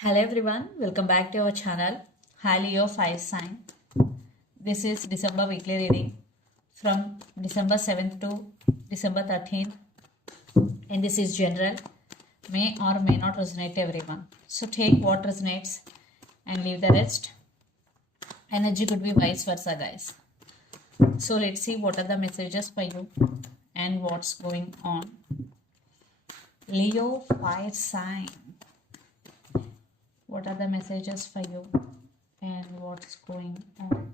Hello everyone, welcome back to our channel. Hi Leo Fire Sign. This is December weekly reading from December 7th to December 13th, and this is general. May or may not resonate to everyone. So take what resonates and leave the rest. Energy could be vice versa, guys. So let's see what are the messages for you and what's going on. Leo Fire Sign. What are the messages for you and what's going on?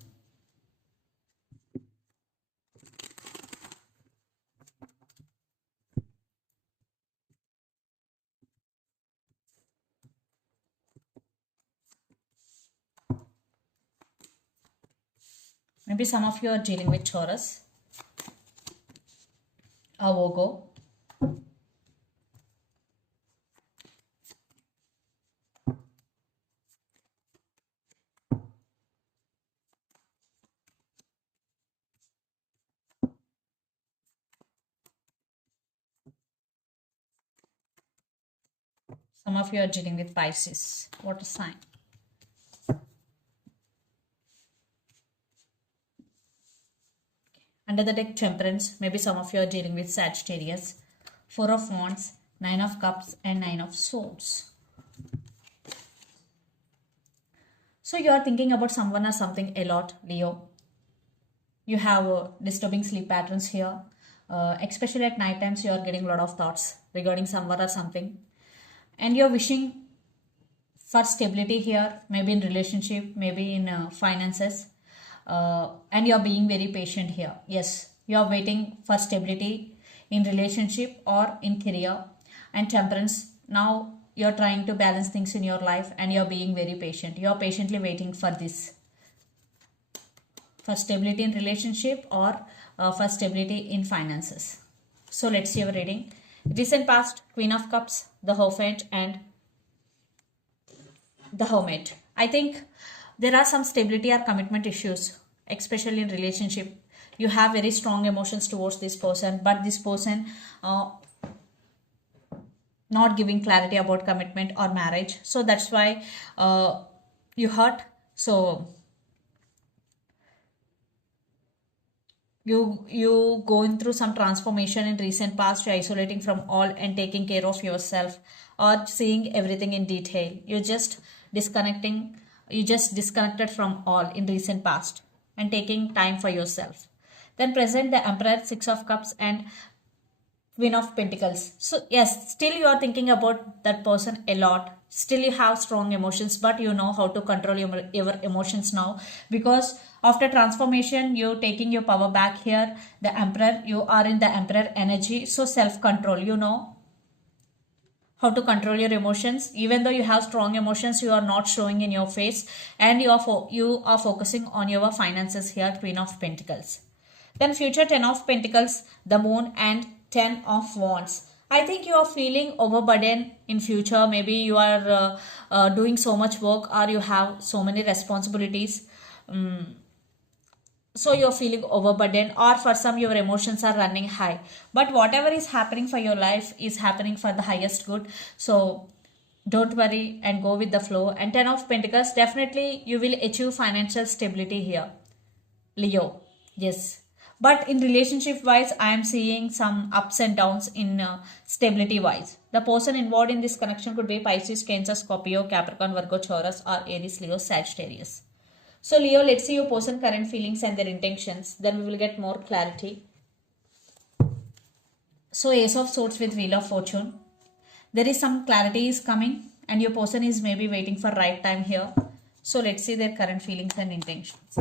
Maybe some of you are dealing with Taurus, a Virgo, some of you are dealing with Pisces, water sign. Under the deck, Temperance, maybe some of you are dealing with Sagittarius, Four of Wands, Nine of Cups, and Nine of Swords. So you are thinking about someone or something a lot, Leo. You have disturbing sleep patterns here. Especially at night times, you are getting a lot of thoughts regarding someone or something. And you're wishing for stability here, maybe in relationship, maybe in finances. And you're being very patient here. Yes, you're waiting for stability in relationship or in career. And Temperance, now you're trying to balance things in your life and you're being very patient. You're patiently waiting for this, for stability in relationship or for stability in finances. So let's see your reading. Recent past, Queen of Cups, the Hierophant, and the Hermit. I think there are some stability or commitment issues, especially in relationship. You have very strong emotions towards this person, but this person not giving clarity about commitment or marriage. So that's why you hurt. So you going through some transformation in recent past. You're isolating from all and taking care of yourself or seeing everything in detail. Disconnecting you just disconnected from all in recent past and taking time for yourself. Then present, the Emperor, Six of Cups, and Queen of Pentacles. So yes, still you are thinking about that person a lot. Still you have strong emotions, but you know how to control your emotions now, because after transformation, you taking your power back here. The Emperor, you are in the Emperor energy. So self-control, you know how to control your emotions. Even though you have strong emotions, you are not showing in your face, and you are focusing on your finances here, Queen of Pentacles. Then future, Ten of Pentacles, the Moon, and Ten of Wands. I think you are feeling overburdened in future. Maybe you are doing so much work or you have so many responsibilities. So you're feeling overburdened, or for some your emotions are running high. But whatever is happening for your life is happening for the highest good. So don't worry and go with the flow. And Ten of Pentacles, definitely you will achieve financial stability here, Leo. Yes. But in relationship wise, I am seeing some ups and downs in stability wise. The person involved in this connection could be Pisces, Cancer, Scorpio, Capricorn, Virgo, Taurus, or Aries, Leo, Sagittarius. So Leo, let's see your person current feelings and their intentions. Then we will get more clarity. So Ace of Swords with Wheel of Fortune. There is some clarity is coming and your person is maybe waiting for right time here. So let's see their current feelings and intentions.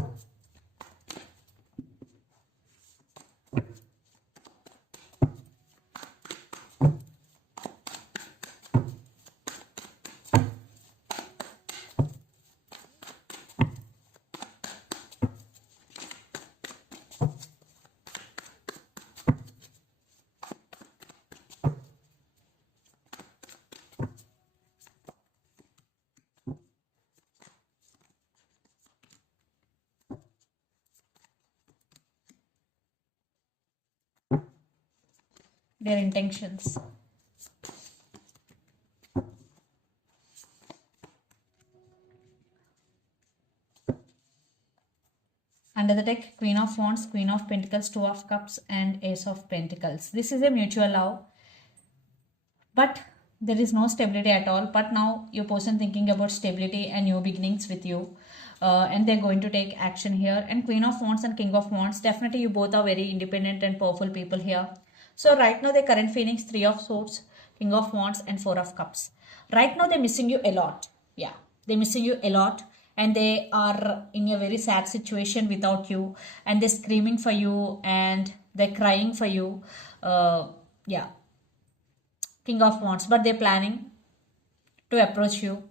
Their intentions. Under the deck, Queen of Wands, Queen of Pentacles, Two of Cups, and Ace of Pentacles. This is a mutual love, but there is no stability at all. But now your person thinking about stability and new beginnings with you, and they're going to take action here. And Queen of Wands and King of Wands, definitely you both are very independent and powerful people here. So right now the current feelings, Three of Swords, King of Wands, and Four of Cups. Right now they're missing you a lot. Yeah, they're missing you a lot, and they are in a very sad situation without you, and they're screaming for you and they're crying for you. Yeah, King of Wands, but they're planning to approach you.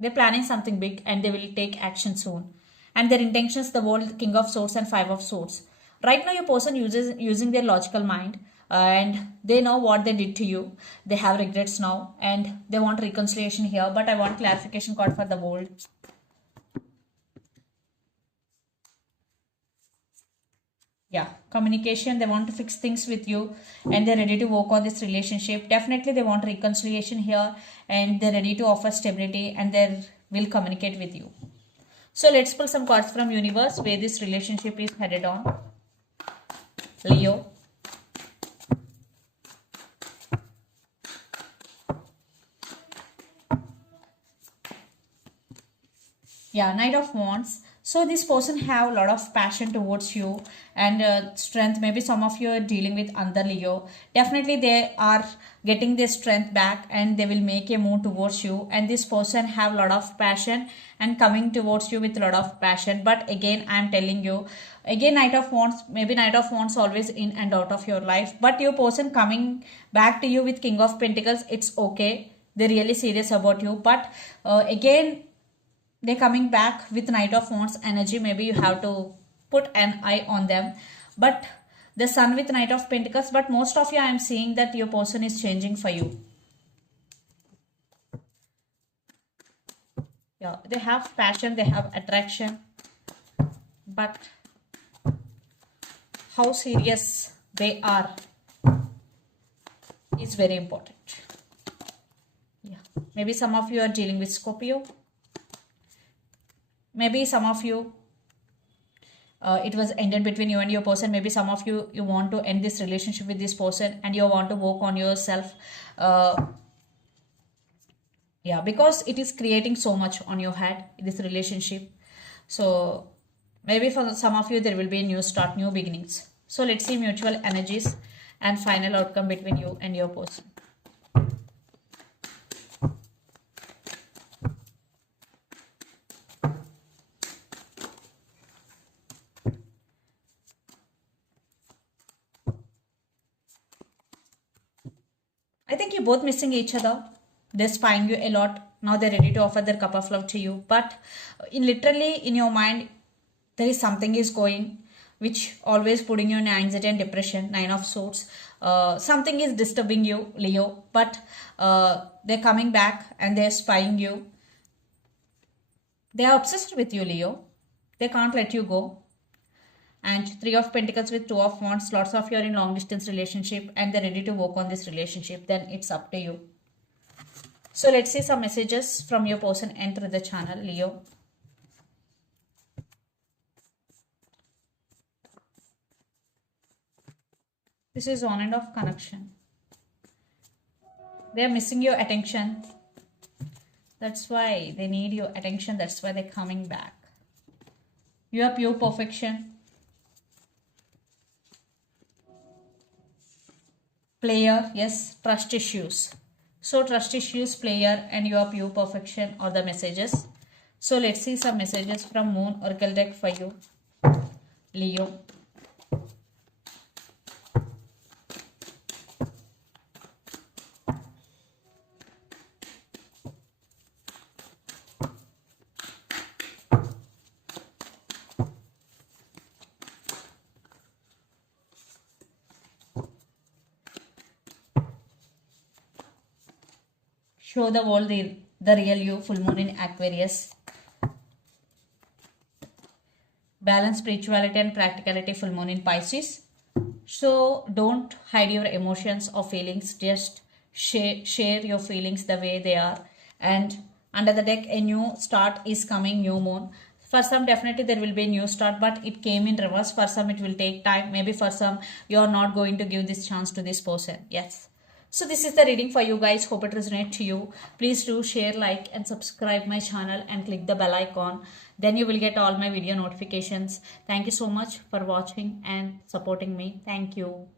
They're planning something big and they will take action soon. And their intentions, the world, King of Swords and Five of Swords. Right now your person using their logical mind, and they know what they did to you. They have regrets now and they want reconciliation here, but I want clarification card for the world. Yeah, communication, they want to fix things with you and they're ready to work on this relationship. Definitely they want reconciliation here, and they're ready to offer stability, and they will communicate with you. So let's pull some cards from universe where this relationship is headed on. Leo. Yeah, Knight of Wands. So this person have a lot of passion towards you and strength. Maybe some of you are dealing with under Leo. Definitely they are getting their strength back and they will make a move towards you. And this person have a lot of passion and coming towards you with a lot of passion. But again, I am telling you, again, Knight of Wands, maybe Knight of Wands always in and out of your life. But your person coming back to you with King of Pentacles, it's okay. They're really serious about you. But again, they're coming back with Knight of Wands energy. Maybe you have to put an eye on them. But the Sun with Knight of Pentacles. But most of you, I am seeing that your person is changing for you. Yeah, they have passion, they have attraction. But how serious they are is very important. Yeah, maybe some of you are dealing with Scorpio. Maybe some of you, it was ended between you and your person. Maybe some of you, you want to end this relationship with this person and you want to work on yourself. Yeah, because it is creating so much on your head, this relationship. So maybe for some of you, there will be a new start, new beginnings. So let's see mutual energies and final outcome between you and your person. I think you're both missing each other. They're spying you a lot. Now they're ready to offer their cup of love to you. But literally in your mind, there is something is going, which always putting you in anxiety and depression. Nine of Swords. Something is disturbing you, Leo. But they're coming back and they're spying you. They are obsessed with you, Leo. They can't let you go. And Three of Pentacles with Two of Wands. Lots of you are in long distance relationship and they're ready to work on this relationship. Then it's up to you. So let's see some messages from your person enter the channel, Leo. This is on and off connection. They are missing your attention. That's why they need your attention. That's why they're coming back. You are pure perfection. Player, yes, trust issues. So trust issues, player, and your pure perfection are the messages. So let's see some messages from Moon Oracle deck for you, Leo. Show the world the real you, full moon in Aquarius. Balance spirituality and practicality, full moon in Pisces. So don't hide your emotions or feelings. Just share your feelings the way they are. And under the deck, a new start is coming, new moon. For some, definitely there will be a new start, but it came in reverse. For some, it will take time. Maybe for some, you are not going to give this chance to this person. Yes. So this is the reading for you guys. Hope it resonates to you. Please do share, like, and subscribe my channel and click the bell icon. Then you will get all my video notifications. Thank you so much for watching and supporting me. Thank you.